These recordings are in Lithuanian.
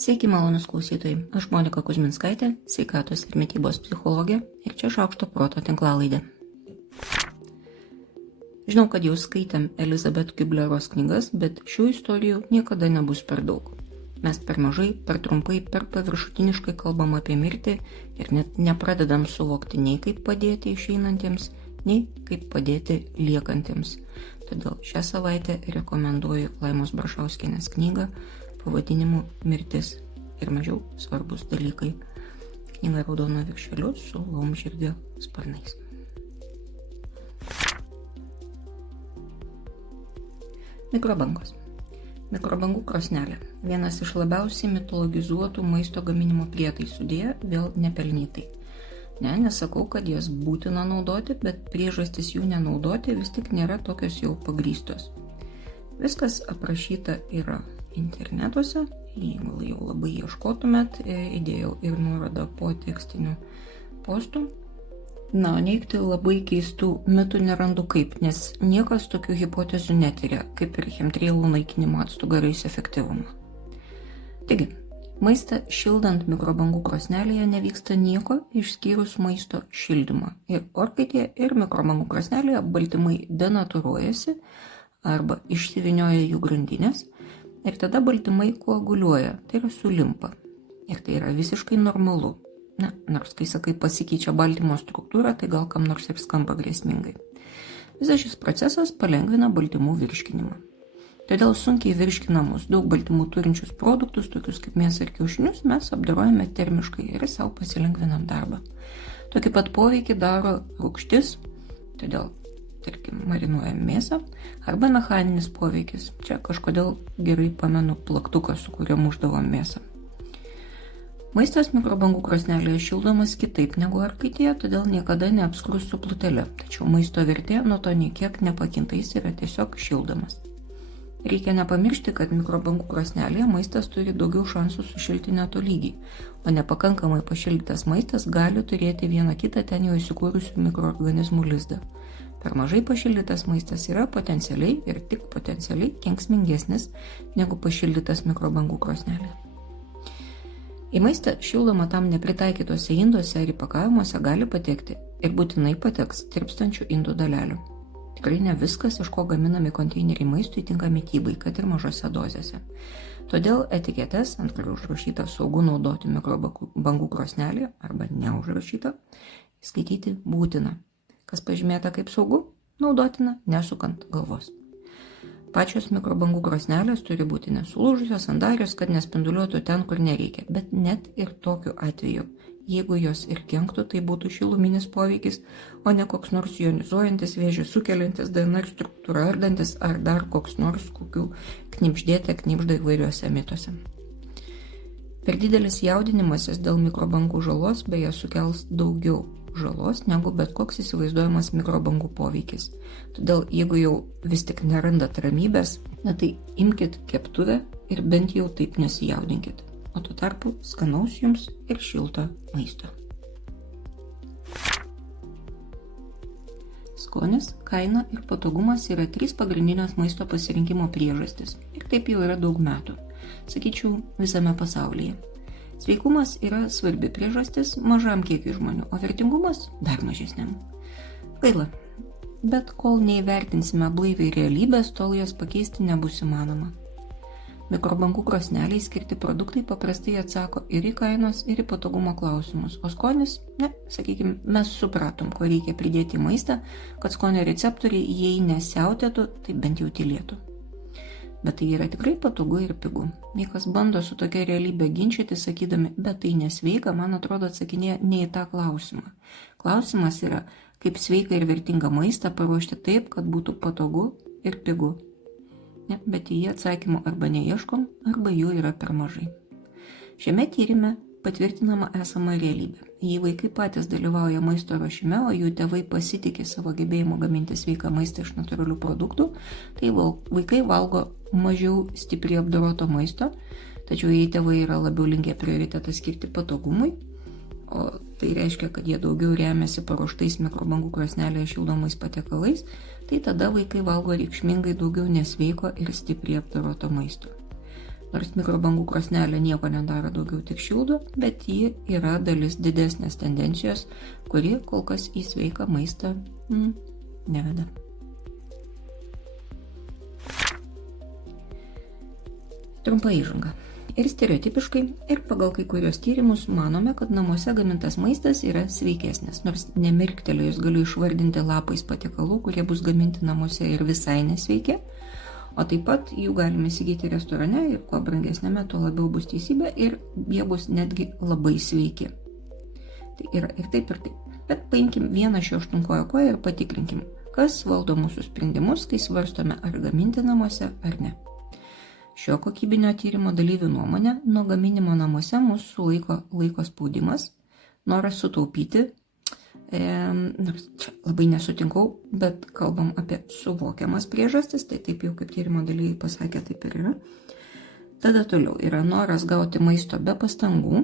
Sveiki, malonus klausytojai. Aš Monika Kuzminskaitė, sveikatos ir mitybos psichologė ir čia Šaukšto proto tinklalaidė. Žinau, kad jau skaitėm Elizabeth Kubler-Ross knygas, bet šių istorijų niekada nebus per daug. Mes per mažai, per trumpai, per paviršutiniškai kalbam apie mirtį ir net nepradedam suvokti nei kaip padėti išeinantiems, nei kaip padėti liekantiems. Todėl šią savaitę rekomenduoju Laimos Brašauskienės knygą pavadinimu Mirtis ir mažiau svarbus dalykai. Knyga raudono viršeliu su laumžirgio sparnais. Mikrobangos. Mikrobangų krosnelė. Vienas iš labiausiai mitologizuotų maisto gaminimo prietaisų, dėja vėl nepelnytai. Nesakau, kad jas būtina naudoti, bet priežastis jų nenaudoti vis tik nėra tokios jau pagrįstos. Viskas aprašyta yra internetuose, jeigu jau labai ieškotumėt, įdėjau ir nuorodą po tekstinių postų. Neigti labai keistų mitų nerandu kaip, nes niekas tokių hipotezių netiria, kaip ir chemtrailų naikinimo actų garais efektyvumą. Taigi, maistą šildant mikrobangų krosnelėje nevyksta nieko išskyrus maisto šildymą. Ir orkaitėje ir mikrobangų krosnelėje baltymai denatūruojasi arba išsivinioja jų grandinės ir tada baltymai koaguliuoja, tai yra sulimpa. Ir tai yra visiškai normalu. Nors kai sakai pasikeičia baltymo struktūra, tai gal kam nors ir skamba grėsmingai. Visas šis procesas palengvina baltymų virškinimą. Todėl sunkiai virškinamus daug baltymų turinčius produktus, tokius kaip mėsą ir kiaušinius, mes apdorojame termiškai ir savo pasilengvinam darbą. Tokį pat poveikį daro rūgštis, todėl, tarkim, marinuojam mėsą, arba mechaninis poveikis. Čia kažkodėl gerai pamenu plaktuką, su kuriuo mušdavom mėsą. Maistas mikrobangų krosnelėje šildomas kitaip negu orkaitėje, todėl niekada neapskrus su plutelė, tačiau maisto vertė nuo to nei kiek nepakinta, jis yra tiesiog šildomas. Reikia nepamiršti, kad mikrobangų krosnelėje maistas turi daugiau šansų sušilti netolygiai, o nepakankamai pašildytas maistas gali turėti vieną kitą ten jau įsikūrusių mikroorganizmų lizdą. Per mažai pašildytas maistas yra potencialiai ir tik potencialiai kenksmingesnis negu pašildytas mikrobangų krosnelėje. Į maistą šildomą tam nepritaikytose induose ar įpakavimuose gali patekti ir būtinai pateks tirpstančių indų dalelių. Tikrai ne viskas, iš ko gaminami konteineriai maistui, tinka mitybai, kad ir mažose dozėse. Todėl etiketes, ant kurių užrašyta saugu naudoti mikrobangų krosnelį arba neužrašyta, skaityti būtina. Kas pažymėta kaip saugu, naudotina nesukant galvos. Pačios mikrobangų krosnelės turi būti nesulūžusios, sandarios, kad nespinduliuotų ten, kur nereikia. Bet net ir tokiu atveju, jeigu jos ir kenktų, tai būtų šiluminis poveikis, o ne koks nors ionizuojantis, vėžį sukeliantis, DNR struktūrą ardantis ar dar koks nors kokių knibždėte knibžda įvairiuose mituose. Per didelis jaudinimasis dėl mikrobangų žalos beje sukels daugiau žalos negu bet koks įsivaizduojamas mikrobangų poveikis. Todėl jeigu jau vis tik nerandat ramybės, tai imkit keptuvę ir bent jau taip nesijaudinkit. O tuo tarpu skanaus jums ir šilto maisto. Skonis, kaina ir patogumas yra 3 pagrindinės maisto pasirinkimo priežastis. Ir taip jau yra daug metų. Sakyčiau, visame pasaulyje. Sveikumas yra svarbi priežastis mažam kiekiui žmonių, o vertingumas dar mažesniam. Gaila, bet kol neįvertinsime blaiviai realybės, tol jas pakeisti nebus įmanoma. Mikrobangų krosneliai skirti produktai paprastai atsako ir į kainos, ir į patogumo klausimus, o skonis, sakykime, mes supratom, ko reikia pridėti į maistą, kad skonio receptoriai, jei nesiautėtų, tai bent jau tylėtų. Bet tai yra tikrai patogu ir pigu. Jei kas bando su tokia realybė ginčyti, sakydami, bet tai nesveika, man atrodo atsakinėja ne į tą klausimą. Klausimas yra, kaip sveika ir vertinga maistą paruošti taip, kad būtų patogu ir pigu. Bet į jį atsakymų arba neieškom, arba jų yra per mažai. Šiame tyrime patvirtinama esama realybė. Jei vaikai patys dalyvauja maisto ruošime, o jų tėvai pasitikė savo gebėjimu gaminti sveiką maistą iš natūralių produktų, tai vaikai valgo mažiau stipriai apdoroto maisto, tačiau jei tėvai yra labiau linkę prioritetą skirti patogumui, o tai reiškia, kad jie daugiau remiasi paruoštais mikrobangų krosnelėje šildomais patiekalais, tai tada vaikai valgo reikšmingai daugiau nesveiko ir stipriai apdoroto maisto. Nors mikrobangų krosnelė nieko nedaro, daugiau tik šildo, bet ji yra dalis didesnės tendencijos, kuri kol kas į sveiką maistą neveda. Trumpa įžanga. Ir stereotipiškai, ir pagal kai kurios tyrimus manome, kad namuose gamintas maistas yra sveikesnis, nors nemirktelėjus galiu išvardinti lapais patiekalų, kurie bus gaminti namuose ir visai nesveiki, o taip pat jų galime įsigyti restorane ir kuo brangesnėme, tuo labiau bus teisybė ir jie bus netgi labai sveiki. Tai yra ir taip, ir taip. Bet paimkim vieną šio aštunkojo koją ir patikrinkim, kas valdo mūsų sprendimus, kai svarstome ar gaminti namuose ar ne. Šio kokybinio tyrimo dalyvių nuomonė, nuo gaminimo namuose mūsų sulaiko laiko spaudimas, noras sutaupyti, nors čia labai nesutinkau, bet kalbam apie suvokiamas priežastis, tai taip jau kaip tyrimo dalyviai pasakė, taip ir yra. Tada toliau yra noras gauti maisto be pastangų,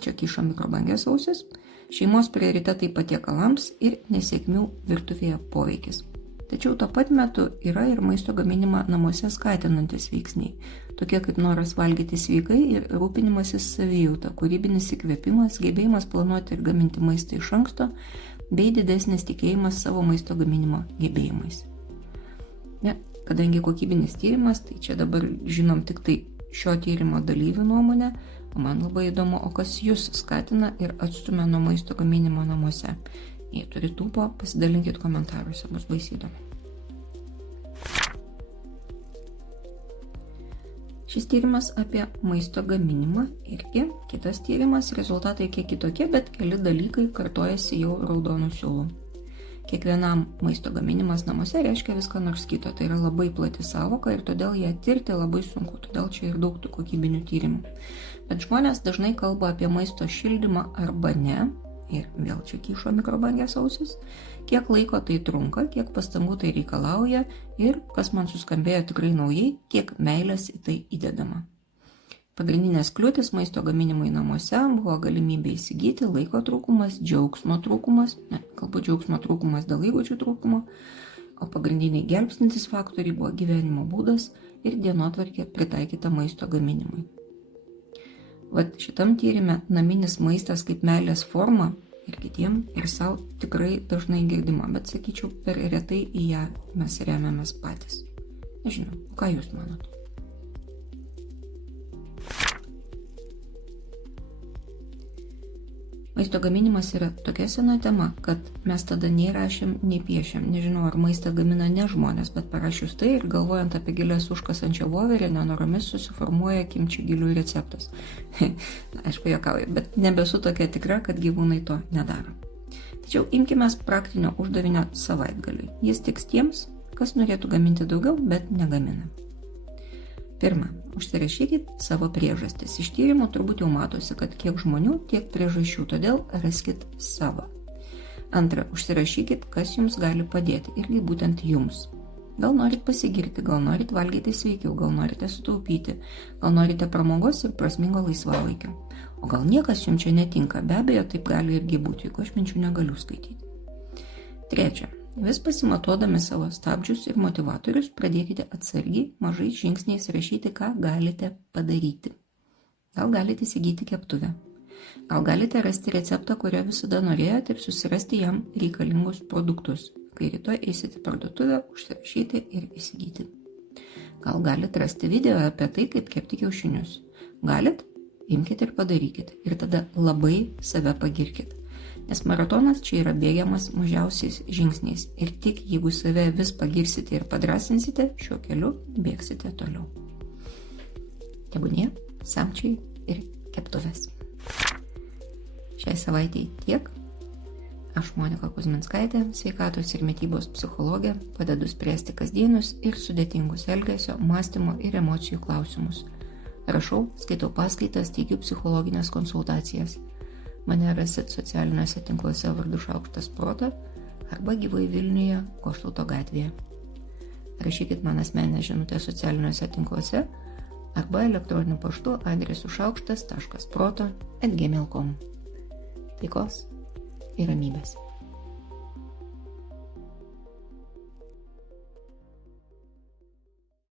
čia kišo mikrobangės ausis, šeimos prioritetai patiekalams ir nesėkmių virtuvėje poveikis. Tačiau tuo pat metu yra ir maisto gaminimą namuose skatinantis veiksniai, tokie kaip noras valgyti sveikai ir rūpinimasis savijauta, kūrybinis įkvėpimas, gebėjimas planuoti ir gaminti maistą iš anksto, bei didesnis tikėjimas savo maisto gaminimo gebėjimais. Ne, kadangi kokybinis tyrimas, tai čia dabar žinom tik tai šio tyrimo dalyvių nuomonę, o man labai įdomu, o kas jūs skatina ir atstumia nuo maisto gaminimo namuose. Jei turit tūpo, pasidalinkit komentaruose, bus baisiai įdomu. Šis tyrimas apie maisto gaminimą irgi, kitas tyrimas, rezultatai kiek kitokie, bet keli dalykai kartojasi jau raudonų siūlų. Kiekvienam maisto gaminimas namuose reiškia viską nors kito, tai yra labai plati savoka ir todėl ją tirti labai sunku, todėl čia ir daug tų kokybinių tyrimų. Bet žmonės dažnai kalba apie maisto šildymą arba ne, ir vėl čia kišo mikrobangės ausis, kiek laiko tai trunka, kiek pastangų tai reikalauja ir, kas man suskambėjo tikrai naujai, kiek meilės į tai įdedama. Pagrindinės kliūtis maisto gaminimui namuose buvo galimybė įsigyti, laiko trūkumas, džiaugsmo trūkumas, galbūt džiaugsmo trūkumas dėl įgūdžių trūkumo, o pagrindiniai gelbstintis faktoriai buvo gyvenimo būdas ir dienotvarkė pritaikyta maisto gaminimui. Vat šitam tyrime naminis maistas kaip meilės forma ir kitiem ir savo tikrai dažnai girdima, bet sakyčiau, per retai į ją mes remiamės patys. Nežinau, ką jūs manot? Maisto gaminimas yra tokia sena tema, kad mes tada nei rašėm, nei piešėm. Nežinau, ar maistą gamina ne žmonės, bet parašius tai ir galvojant apie gilės užkasančią voverę, nenoromis susiformuoja kimči gilių receptas. Na, aišku, juokauju, bet nebesu tokia tikra, kad gyvūnai to nedaro. Tačiau imkime praktinio uždavinio savaitgaliui. Jis tiks tiems, kas norėtų gaminti daugiau, bet negamina. Pirma, užsirašykit savo priežastis. Iš tyrimų turbūt jau matosi, kad kiek žmonių, tiek priežasčių, todėl raskit savo. Antra, užsirašykit, kas jums gali padėti, irgi būtent jums. Gal norit pasigirti, gal norit valgyti sveikiau, gal norite sutaupyti, gal norite pramogos ir prasmingo laisvalaikio. O gal niekas jums čia netinka, be abejo, taip gali irgi būti, juk aš minčių negaliu skaityti. Trečia. Vis pasimatuodami savo stabdžius ir motivatorius, pradėkite atsargiai, mažais žingsniais rašyti, ką galite padaryti. Gal galite įsigyti keptuvę. Gal galite rasti receptą, kurio visada norėjote ir susirasti jam reikalingus produktus. Kai rytoj eisite į parduotuvę, užsirašyti ir įsigyti. Gal galite rasti video apie tai, kaip kepti kiaušinius. Galit? Imkite ir padarykite. Ir tada labai save pagirkite. Nes maratonas čia yra bėgiamas mažiausiais žingsniais ir tik jeigu save vis pagirsite ir padrasinsite, šiuo keliu bėgsite toliau. Tebūnie, samčiai ir keptuvės. Šiai savaitei tiek. Aš Monika Kuzminskaitė, sveikatos ir mitybos psichologė, padedu spręsti kasdienius ir sudėtingus elgesio, mąstymo ir emocijų klausimus. Rašau, skaitau paskaitas, teikiu psichologinės konsultacijas. Mane rasit socialiniuose tinkluose vardu Šaukštas Proto arba gyvai Vilniuje, Goštauto gatvėje. Rašykit man asmeninę žinutę socialiniuose tinkluose arba elektroniniu paštu adresu šaukštas.proto@gmail.com. Taikos ir ramybės.